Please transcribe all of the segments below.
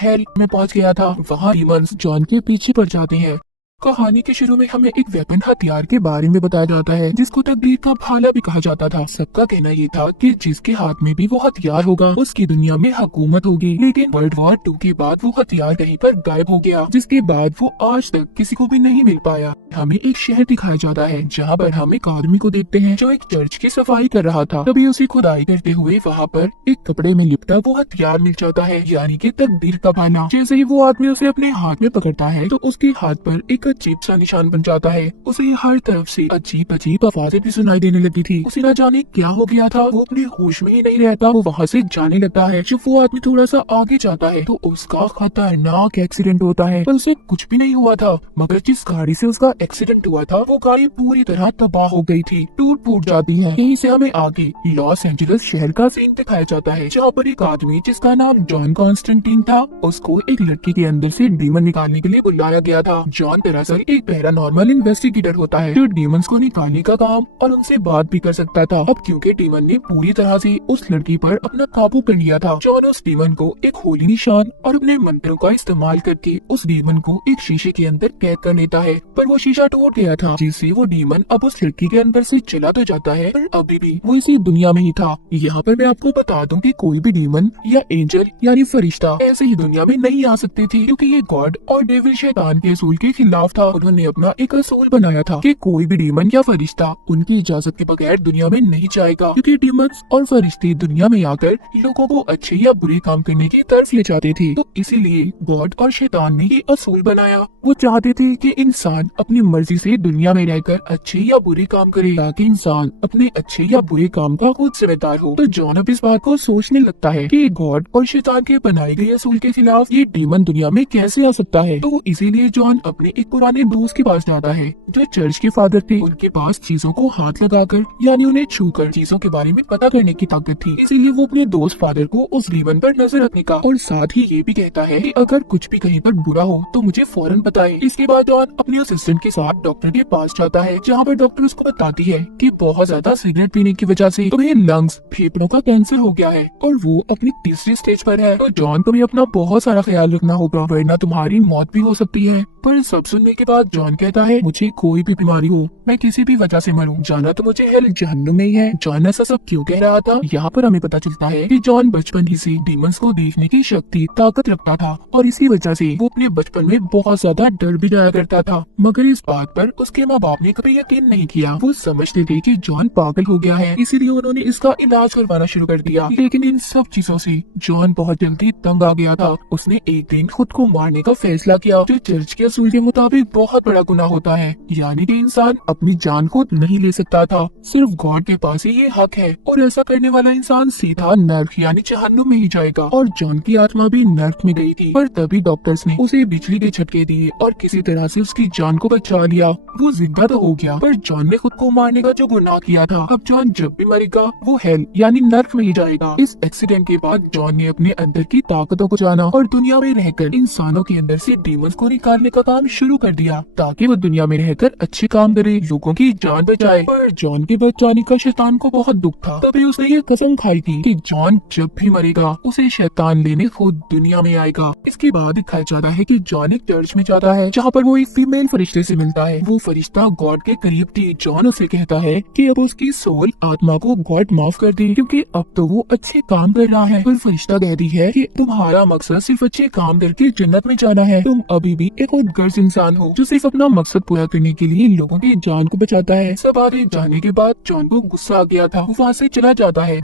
Hello में पहुंच गया था। वहाँ डीमंस जॉन के पीछे पड़ जाते हैं। कहानी के शुरू में हमें एक वेपन हथियार के बारे में बताया जाता है जिसको तकदीर का भाला भी कहा जाता था। सबका कहना ये था कि जिसके हाथ में भी वो हथियार होगा उसकी दुनिया में हुकूमत होगी। लेकिन वर्ल्ड वॉर 2 के बाद वो हथियार कहीं पर गायब हो गया, जिसके बाद वो आज तक किसी को भी नहीं मिल पाया। हमें एक शहर दिखाया जाता है जहाँ पर हम एक आदमी को देखते हैं जो एक चर्च की सफाई कर रहा था। तभी उसी खुदाई करते हुए वहाँ पर एक कपड़े में लिपटा वो हथियार मिल जाता है, यानी कि तकदीर का भाला। जैसे ही वो आदमी उसे अपने हाथ में पकड़ता है तो उसके हाथ पर एक अजीब सा निशान बन जाता है। उसे हर तरफ से अजीब अजीब आवाजें भी सुनाई देने लगी थी। उसे न जाने क्या हो गया था, वो अपने होश में ही नहीं रहता। वो वहाँ से जाने लगता है। जब वो आदमी थोड़ा सा आगे जाता है तो उसका खतरनाक एक्सीडेंट होता है, पर उसे कुछ भी नहीं हुआ था। मगर जिस गाड़ी से उसका एक्सीडेंट हुआ था वो गाड़ी पूरी तरह तबाह हो गई थी, टूट फूट जाती है। यहीं से हमें आगे लॉस एंजलिस शहर का सीन दिखाया जाता है, जहाँ पर एक आदमी जिसका नाम जॉन कॉन्स्टेंटीन था, उसको एक लड़की के अंदर से डीमन निकालने के लिए बुलाया गया था। जॉन दरअसल एक पैरानॉर्मल इन्वेस्टिगेटर होता है जो डीमंस को निकालने का काम और उनसे बात भी कर सकता था। अब क्योंकि डीमन ने पूरी तरह से उस लड़की पर अपना काबू कर लिया था, जॉन उस डीमन को एक होली निशान और अपने मंत्रों का इस्तेमाल करके उस डीमन को एक शीशे के अंदर कैद कर लेता है। पर वो शीशा टूट गया था, जिससे वो डीमन अब उस लड़की के अंदर से चला तो जाता है पर अभी भी वो इसी दुनिया में ही था। यहाँ पर मैं आपको बता दूं कि कोई भी डीमन या एंजल यानी फरिश्ता ऐसे ही दुनिया में नहीं आ सकते थे, क्योंकि ये गॉड और डेविल शैतान के असूल के खिलाफ था। उन्होंने अपना एक असूल बनाया था कि कोई भी डीमन या फरिश्ता उनकी इजाजत के बगैर दुनिया में नहीं जाएगा, क्योंकि डीमंस और फरिश्ते दुनिया में आकर लोगों को अच्छे या बुरे काम करने की तरफ ले जाते थे। तो इसीलिए गॉड और शैतान ने ये असूल बनाया। वो चाहते थे कि इंसान अपनी मर्जी से दुनिया में रहकर अच्छे या बुरे काम करे, ताकि इंसान अपने अच्छे या बुरे काम का खुद जिम्मेदार हो। तो जॉन अब इस बात को सोचने लगता है कि गॉड और शैतान के बनाए गए असूल के खिलाफ ये डीमन दुनिया में कैसे आ सकता है। तो इसीलिए जॉन अपने एक पुराने दोस्त के पास जाता है जो चर्च के फादर थे। उनके पास चीजों को हाथ लगाकर यानी उन्हें छूकर चीजों के बारे में पता करने की ताकत थी। इसीलिए वो अपने दोस्त फादर को उस डीमन पर नजर रखने का और साथ ही ये भी कहता है कि अगर कुछ भी कहीं पर बुरा हो तो मुझे फौरन बताए। इसके बाद जॉन अपने असिस्टेंट के साथ डॉक्टर के पास जाता है, जहाँ पर डॉक्टर उसको बताती है कि बहुत ज्यादा सिगरेट पीने की वजह से तुम्हें लंग्स फेफड़ों का कैंसर हो गया है और वो अपनी तीसरी स्टेज पर है। तो जॉन तुम्हें अपना बहुत सारा ख्याल रखना होगा, वरना तुम्हारी मौत भी हो सकती है। पर सब सुनने के बाद जॉन कहता है मुझे कोई भी बीमारी हो, मैं किसी भी वजह से मरूं, जाना तो मुझे हेल जहन्नुम में ही है। जॉन ऐसा सब क्यों कह रहा था, यहाँ पर हमें पता चलता है कि जॉन बचपन ही से डीमंस को देखने की शक्ति ताकत रखता था और इसी वजह से वो अपने बचपन में बहुत ज्यादा डर भी जाया करता था। मगर इस बात पर उसके माँ बाप ने कभी यकीन नहीं किया। वो समझते थे कि जॉन पागल हो गया है, इसीलिए उन्होंने इसका इलाज करवाना शुरू कर दिया। लेकिन इन सब चीजों से जॉन बहुत जल्दी तंग आ गया था। उसने एक दिन खुद को मारने का फैसला किया, जो चर्च के असूल के मुताबिक बहुत बड़ा गुनाह होता है, यानी कि इंसान अपनी जान खुद नहीं ले सकता था, सिर्फ गॉड के पास ही ये हक है। और ऐसा करने वाला इंसान सीधा नर्क यानी जहन्नुम में ही जाएगा। और जॉन की आत्मा भी नर्क में गई थी, पर तभी डॉक्टर्स ने उसे बिजली के झटके दिए और किसी तरह से उसकी जान को बचा लिया। वो जिंदा तो हो गया, पर जॉन ने खुद को मारने का जो गुनाह किया था, अब जॉन जब भी मरेगा वो हेल यानी नर्क में ही जाएगा। इस एक्सीडेंट के बाद जॉन ने अपने अंदर की ताकतों को जाना और दुनिया में रहकर इंसानों के अंदर से डीमंस को निकालने का काम शुरू कर दिया, ताकि वो दुनिया में रहकर अच्छे काम करे, लोगों की जान बचाए। पर जॉन के बच जाने का शैतान को बहुत दुख था। तभी उसने ये कसम खाई थी कि जॉन जब भी मरेगा उसे शैतान लेने खुद दुनिया में आएगा। इसके बाद दिखाया जाता है कि जॉन एक चर्च में जाता है, जहाँ पर वो एक फीमेल फरिश्ते से मिलता है। वो फरिश्ता गॉड के करीब थी। जॉन उसे कहता है कि अब उसकी सोल आत्मा को गॉड माफ कर दे, क्योंकि अब तो वो अच्छे काम कर रहा है। पर फरिश्ता कहती है कि तुम्हारा मकसद सिर्फ अच्छे काम करके जन्नत में जाना है, तुम अभी भी एक खुदगर्ज इंसान हो जो सिर्फ अपना मकसद पूरा करने के लिए लोगों की जान को बचाता है। सब आगे जाने के बाद जॉन को गुस्सा आ गया था, वो वहाँ से चला जाता है।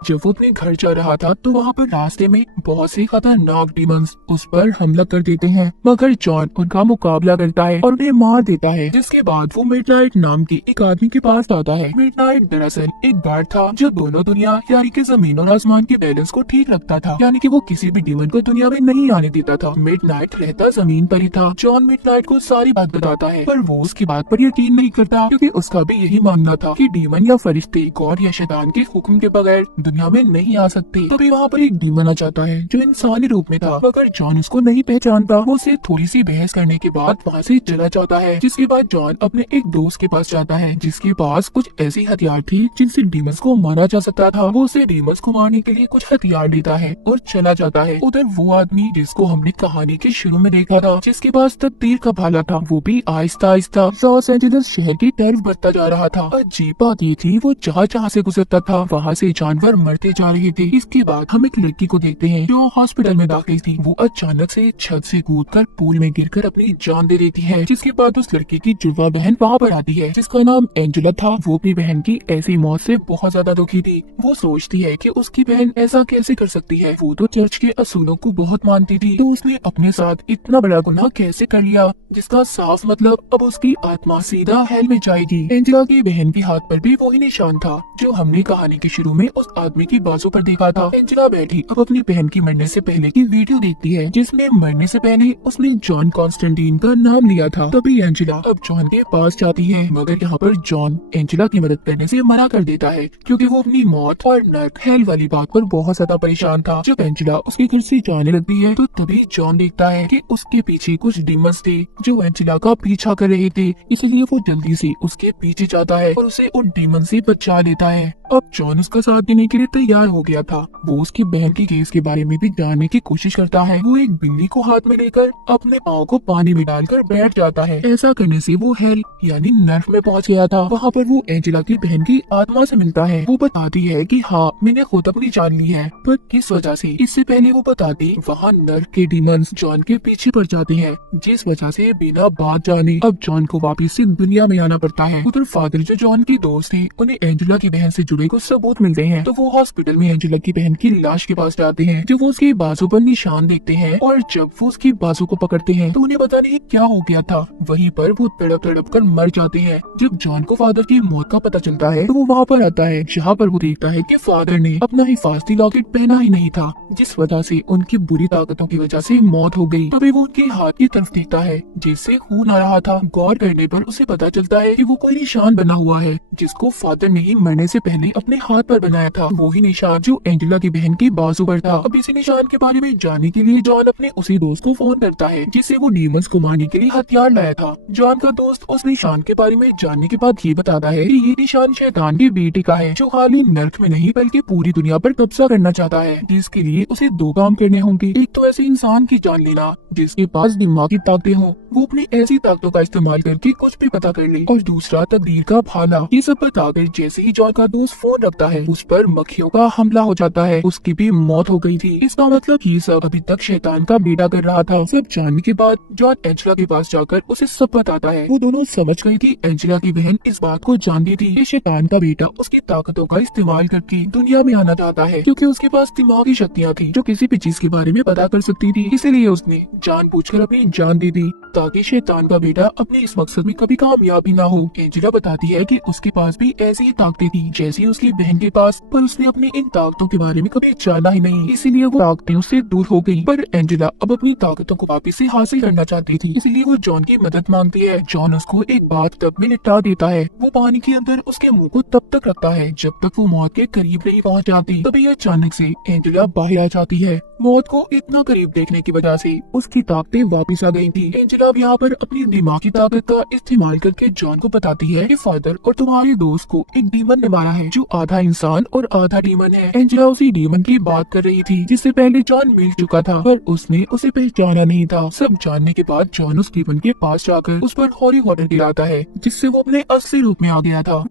जब वो अपने घर जा रहा था तो वहाँ पर रास्ते में बहुत से खतरनाक डीमंस उस पर हमला कर देते हैं, मगर जॉन उनका मुकाबला करता है और उन्हें मार देता है। जिसके बाद वो मिडनाइट नाम के एक आदमी के पास आता है। मिडनाइट दरअसल एक गार्ड था जो दोनों दुनिया यानी कि जमीन और आसमान के बैलेंस को ठीक रखता था, यानी कि वो किसी भी डीमन को दुनिया में नहीं आने देता था। मिडनाइट रहता जमीन पर ही था। जॉन मिडनाइट को सारी बात बताता है, पर वो उसकी बात पर यकीन नहीं करता, क्योंकि उसका भी यही मानना था कि डीमन या फरिश्ते गॉड या शैतान के हुक्म के बगैर दुनिया में नहीं आ सकते। तभी वहाँ पर एक डीमन आ जाता है जो इंसानी रूप में था, मगर जॉन उसको नहीं पहचानता। वो उससे थोड़ी सी बहस करने के बाद वहाँ से चला जाता है, जिसके बाद जॉन अपने एक दोस्त के पास जाता है जिसके पास कुछ ऐसी हथियार थी जिनसे डीमंस को मारा जा सकता था। वो उसे डीमंस को मारने के लिए कुछ हथियार देता है और चला जाता है। उधर वो आदमी जिसको हमने कहानी के शुरू में देखा था, जिसके पास तकदीर का भाला था, वो भी आहिस्ता आहिस्ता लॉस एंजेलिस शहर की तरफ बढ़ता जा रहा था। अजीब बात ये थी, वो जहाँ जहाँ से गुजरता था वहाँ से जानवर मरते जा रहे थे। इसके बाद हम एक लड़की को देखते हैं जो हॉस्पिटल में दाखिल थी। वो अचानक से छत से कूदकर पूल में गिरकर अपनी जान दे देती है, जिसके बाद उस लड़की की जुड़वा बहन वहाँ पर आती है जिसका नाम एंजेला था। वो अपनी बहन की ऐसी मौत से बहुत ज्यादा दुखी थी। वो सोचती है कि उसकी बहन ऐसा कैसे कर सकती है, वो तो चर्च के असूलों को बहुत मानती थी, तो उसने अपने साथ इतना बड़ा गुनाह कैसे कर लिया, जिसका साफ मतलब अब उसकी आत्मा सीधा हेल में जाएगी। एंजेला की बहन के हाथ पर भी वही निशान था जो हमने कहानी के शुरू में उस आदमी की बाजू पर देखा था। एंजेला बैठी अब अपनी बहन की मरने से पहले की वीडियो देखती है, जिसमें मरने से पहले उसने जॉन कॉन्स्टेंटीन का नाम लिया था। तभी एंजेला अब जॉन के पास जाती है, मगर यहाँ पर जॉन एंजेला की मदद करने से मना कर देता है क्योंकि वो अपनी मौत और नर्क हेल वाली बात पर बहुत ज्यादा परेशान था। जब एंजेला उसके घर से जाने लगती है तो तभी जॉन देखता है कि उसके पीछे कुछ डीमंस थे जो एंजेला का पीछा कर रहे थे, इसलिए वो जल्दी से उसके पीछे जाता है और उसे उन डीमन से बचा लेता है। अब जॉन उसका साथ देने के लिए तैयार हो गया था। वो उसकी बहन की केस के बारे में भी जानने की कोशिश करता है। वो एक बिल्ली को हाथ में लेकर अपने पाँव को पानी में डालकर बैठ जाता है। ऐसा करने से वो हेल यानी नर्क में पहुंच गया था। वहाँ पर वो एंजेला की बहन की आत्मा से मिलता है। वो बताती है कि हाँ, मैंने खुद अपनी जान ली है, पर किस वजह से। इससे पहले वो बताती वहाँ नर्क के डीमंस जॉन के पीछे पड़ जाते हैं, जिस वजह से बिना बात जाने अब जॉन को वापिस से दुनिया में आना पड़ता है। उधर फादर जो जॉन की दोस्त थे, उन्हें एंजेला की बहन से जुड़े कुछ सबूत मिलते हैं, तो वो हॉस्पिटल में एंजेला की बहन की लाश के पास जाते हैं। जब वो उसकी बाजू पर निशान देखते हैं और जब वो उसकी बाजू को पकड़ते हैं तो उन्हें पता नहीं क्या हो गया था। वहीं पर वो तड़प तड़प कर मर जाते हैं। जब जॉन को फादर की मौत का पता चलता है तो वो वहाँ पर आता है, जहाँ पर वो देखता है कि फादर ने अपना हिफाजती लॉकेट पहना ही नहीं था, जिस वजह से उनकी बुरी ताकतों की वजह से मौत हो गई। तभी वो उनके हाथ की तरफ देखता है जिससे खून आ रहा था। गौर करने पर उसे पता चलता है कि वो कोई निशान बना हुआ है जिसको फादर ने ही मरने से पहले अपने हाथ पर बनाया था। वही निशान जो एंजेला की बहन की बाजू पर था। अब इसी निशान के बारे में जानने के लिए जॉन अपने उसी दोस्त को फोन करता है जिससे वो डीमंस को मारने के लिए हथियार लाया था। जॉन का दोस्त उस निशान के बारे में जानने के बाद ये बताता है कि ये निशान शैतान की बेटी का है जो खाली नर्क में नहीं बल्कि पूरी दुनिया पर कब्जा करना चाहता है, जिसके लिए उसे दो काम करने होंगे। एक तो ऐसे इंसान की जान लेना जिसके पास दिमागी ताकतें हों, वो अपनी ऐसी ताकतों का इस्तेमाल करके कुछ भी पता कर ले, और दूसरा तकदीर का भाला। ये सब बताकर जैसे ही जॉन का दोस्त फोन रखता है उस पर मक्खियों का हमला हो जाता है, उसकी भी मौत हो गई थी। इसका मतलब ये सब अभी तक शैतान का बेटा कर रहा था। सब जानने के बाद जॉन एंजेला के पास जाकर उसे सब बताता है। वो दोनों समझ गई थी एंजेला की बहन इस बात को जानती थी कि शैतान का बेटा उसकी ताकतों का इस्तेमाल करके दुनिया में आना चाहता है, क्योंकि उसके पास दिमागी शक्तियाँ थी जो किसी भी चीज के बारे में पता कर सकती थी। इसीलिए उसने जानबूझकर अपनी जान दे दी ताकि शैतान का बेटा अपने इस मकसद में कभी कामयाबी ना हो। एंजेला बताती है कि उसके पास भी ऐसी ही ताकतें थी जैसी उसकी बहन के पास, पर उसने अपनी इन ताकतों के बारे में कभी जाना ही नहीं, इसीलिए वो ताकतें उससे दूर हो गई। पर एंजेला अब अपनी ताकतों को वापस से हासिल करना चाहती थी, इसलिए वो जॉन की मदद मांगती है। जॉन उसको एक बात तब में निपटा देता है। वो पानी के अंदर उसके मुंह को तब तक रखता है जब तक वो मौत के करीब नहीं पहुंच जाती। तभी अचानक से एंजेला बाहर आ जाती है। मौत को इतना करीब देखने की वजह से उसकी ताकतें वापस आ गई थी। एंजेला अब यहाँ पर अपनी दिमागी ताकत का इस्तेमाल करके जॉन को बताती है कि फादर और तुम्हारे दोस्त को एक डीमन ने मारा है जो आधा इंसान और आधा डीमन है। एंजेला उसी डीमन की बात कर रही थी जिससे पहले जॉन मिल चुका था, पर उसने उसे पहचाना नहीं था। सब जानने के बाद जॉन उस डीमन के पास जाकर उस पर हॉली वाटर गिराता है जिससे वो अपने असली रूप में आ गया था।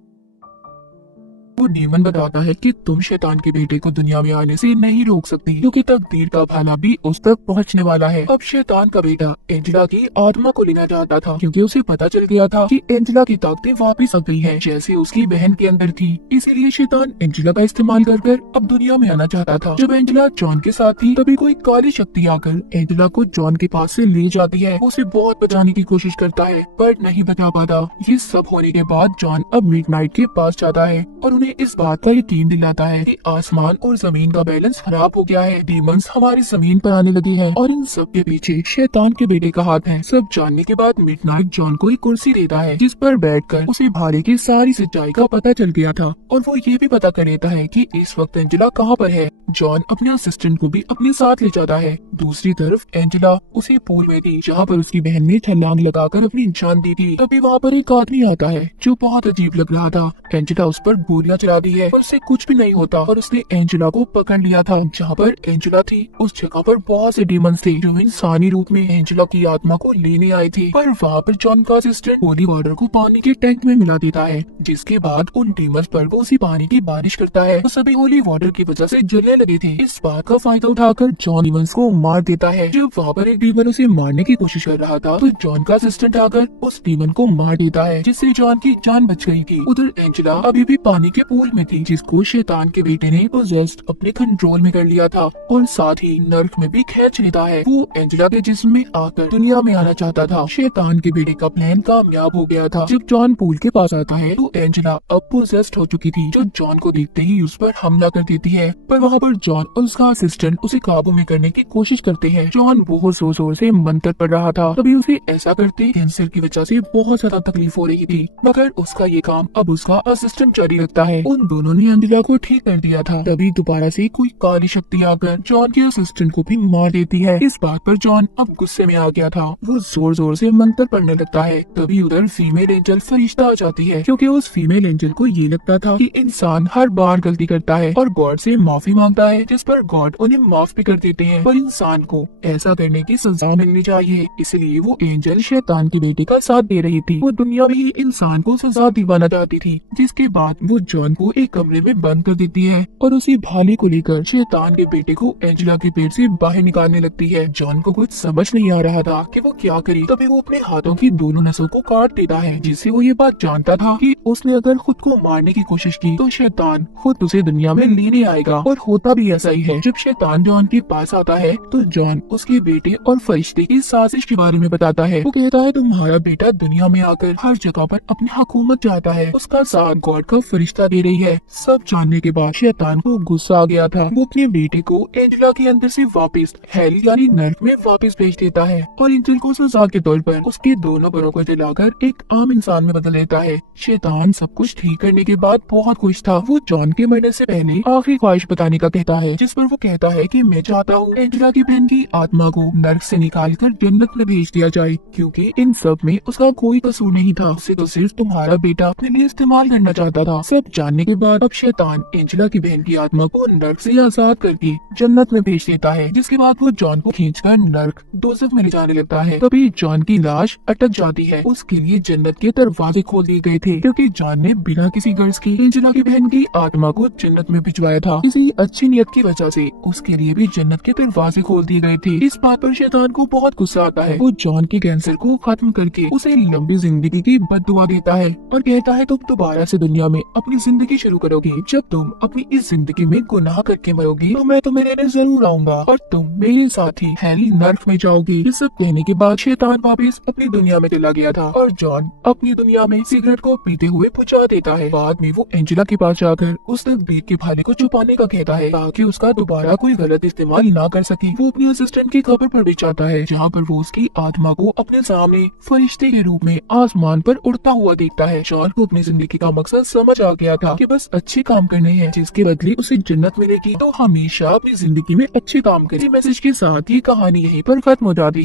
वो डीमन बताता है कि तुम शैतान के बेटे को दुनिया में आने से नहीं रोक सकती, क्योंकि तकदीर का भाला भी उस तक पहुंचने वाला है। अब शैतान का बेटा एंजेला की आत्मा को लेना चाहता था, क्योंकि उसे पता चल गया था कि एंजेला की ताकतें वापस आ गई हैं, जैसे उसकी बहन के अंदर थी। इसीलिए शैतान एंजेला का इस्तेमाल कर अब दुनिया में आना चाहता था। जब एंजेला जॉन के साथ थी तभी कोई काली शक्ति आकर एंजेला को जॉन के पास से ले जाती है। उसे बहुत बचाने की कोशिश करता है पर नहीं बचा पाता। ये सब होने के बाद जॉन अब मिडनाइट के पास जाता है और उन्हें इस बात का यकीन दिलाता है कि आसमान और जमीन का बैलेंस खराब हो गया है। डीमंस हमारी जमीन पर आने लगे हैं और इन सब के पीछे शैतान के बेटे का हाथ है। सब जानने के बाद मिडनाइट जॉन को एक कुर्सी देता है जिस पर बैठकर उसे भाले की सारी सच्चाई का पता चल गया था और वो ये भी पता कर लेता है कि इस वक्त एंजेला कहाँ पर है। जॉन अपने असिस्टेंट को भी अपने साथ ले जाता है। दूसरी तरफ एंजेला उसी पूल में थी जहाँ पर उसकी बहन ने छलांग लगाकर अपनी जान दी थी। तभी वहाँ पर एक आदमी आता है जो बहुत अजीब लग रहा था। एंजेला उस पर गोलियां चला दी है और उससे कुछ भी नहीं होता और उसने एंजेला को पकड़ लिया था। जहाँ पर एंजेला थी उस जगह पर बहुत से डीमंस थे जो इंसानी रूप में एंजेला की आत्मा को लेने आए थे। पर वहाँ पर जॉन का असिस्टेंट होली वाटर को पानी के टैंक में मिला देता है जिसके बाद उन डीमंस पर वो उसी पानी की बारिश करता है। तो सभी होली वाटर की वजह से जलने लगे थे। इस बात का फायदा उठाकर जॉन डीमंस को मार देता है। जब वहाँ पर एक डीमन उसे मारने की कोशिश कर रहा था तो जॉन का असिस्टेंट आकर उस डीमन को मार देता है जिससे जॉन की जान बच गई थी। उधर एंजेला अभी भी पानी के पूल में थी जिसको शैतान के बेटे ने पोजेस्ड अपने कंट्रोल में कर लिया था और साथ ही नर्क में भी खींच लेता है। वो एंजेला के जिस्म में आकर दुनिया में आना चाहता था। शैतान के बेटे का प्लान कामयाब हो गया था। जब जॉन पूल के पास आता है तो एंजेला अब पोजेस्ड हो चुकी थी जो जॉन को देखते ही उस पर हमला कर देती है। पर वहाँ पर जॉन और उसका असिस्टेंट उसे काबू में करने की कोशिश करते हैं। जॉन बहुत जोर जोर से मंत्र पढ़ रहा था। तभी उसे ऐसा करते कैंसर की वजह से बहुत ज्यादा तकलीफ हो रही थी मगर उसका ये काम अब उसका असिस्टेंट जारी रखता है। उन दोनों ने एंजेला को ठीक कर दिया था। तभी दोबारा से कोई काली शक्ति आकर जॉन के असिस्टेंट को भी मार देती है। इस बात पर जॉन अब गुस्से में आ गया था। वो जोर जोर से मंत्र पढ़ने लगता है। तभी उधर फीमेल एंजल फरिश्ता आ जाती है क्योंकि उस फीमेल एंजल को ये लगता था कि इंसान हर बार गलती करता है और गॉड से माफी मांगता है जिस पर गॉड उन्हें माफ भी कर देते हैं। पर इंसान को ऐसा करने की सजा मिलनी चाहिए इसलिए वो एंजल शैतान के बेटे का साथ दे रही थी। वो दुनिया में ही इंसान को सजा दिलवाना चाहती थी। जिसके बाद वो जॉन को एक कमरे में बंद कर देती है और उसी भाले को लेकर शैतान के बेटे को एंजेला के पेट से बाहर निकालने लगती है। जॉन को कुछ समझ नहीं आ रहा था कि वो क्या करे। तभी वो अपने हाथों की दोनों नसों को काट देता है जिससे वो ये बात जानता था कि उसने अगर खुद को मारने की कोशिश की तो शैतान खुद उसे दुनिया में लेने आएगा। और होता भी ऐसा ही है। जब शैतान जॉन के पास आता है तो जॉन उसके बेटे और फरिश्ते की साजिश के बारे में बताता है। वो कहता है तुम्हारा बेटा दुनिया में आकर हर जगह पर अपनी हुकूमत चाहता है। उसका साथ गॉड का फरिश्ता दे रही है। सब जानने के बाद शैतान को गुस्सा आ गया था। वो अपने बेटे को एंजेला के अंदर से वापस हेल यानी नर्क में वापस भेज देता है और एंजल को सजा के तौर पर उसके दोनों बरों को जलाकर एक आम इंसान में बदल देता है। शैतान सब कुछ ठीक करने के बाद बहुत खुश था। वो जॉन के मरने से पहले आखिरी ख्वाहिश बताने का कहता है जिस पर वो कहता है कि मैं चाहता हूँ एंजेला की बहन की आत्मा को नर्क से निकालकर जन्नत में भेज दिया जाए क्योंकि इन सब में उसका कोई कसूर नहीं था। उसे तो सिर्फ तुम्हारा बेटा अपने लिए इस्तेमाल करना चाहता था। सब जानने के बाद अब शैतान एंजेला की बहन की आत्मा को नर्क से आजाद करके जन्नत में भेज देता है जिसके बाद वो जॉन को खींचकर नर्क दोज़ख में ले जाने लगता है। तभी जॉन की लाश अटक जाती है। उसके लिए जन्नत के दरवाजे खोल दिए गए थे क्योंकि जॉन ने बिना किसी गर्ज के एंजेला की बहन की आत्मा को जन्नत में भिजवाया था। किसी अच्छी नियत की वजह से उसके लिए भी जन्नत के दरवाजे खोल दिए गए थे। इस बात पर शैतान को बहुत गुस्सा आता है। वो जॉन के कैंसर को खत्म करके उसे लंबी जिंदगी की बद्दुआ देता है और कहता है तुम दोबारा से दुनिया में अपनी जिंदगी शुरू करोगे। जब तुम अपनी इस जिंदगी में गुनाह करके मरोगी तो मैं तुम्हें लेने जरूर आऊंगा और तुम मेरे साथ ही हेली नर्क में जाओगी। ये सब कहने के बाद शैतान वापस अपनी दुनिया में चला गया था और जॉन अपनी दुनिया में सिगरेट को पीते हुए बुझा देता है। बाद में वो एंजेला के पास जाकर उस तकदीर के भाले को छुपाने का कहता है ताकि उसका दोबारा कोई गलत इस्तेमाल ना कर सके। वो अपनी असिस्टेंट की खबर पर भी चाहता है जहाँ पर वो उसकी आत्मा को अपने सामने फरिश्ते के रूप में आसमान पर उड़ता हुआ देखता है। जॉन को अपनी जिंदगी का मकसद समझ आ गया था कि बस अच्छे काम करने हैं जिसके बदले उसे जन्नत मिलेगी। तो हमेशा अपनी जिंदगी में अच्छे काम करें। मैसेज के साथ ये कहानी यहीं पर खत्म हो जाती है।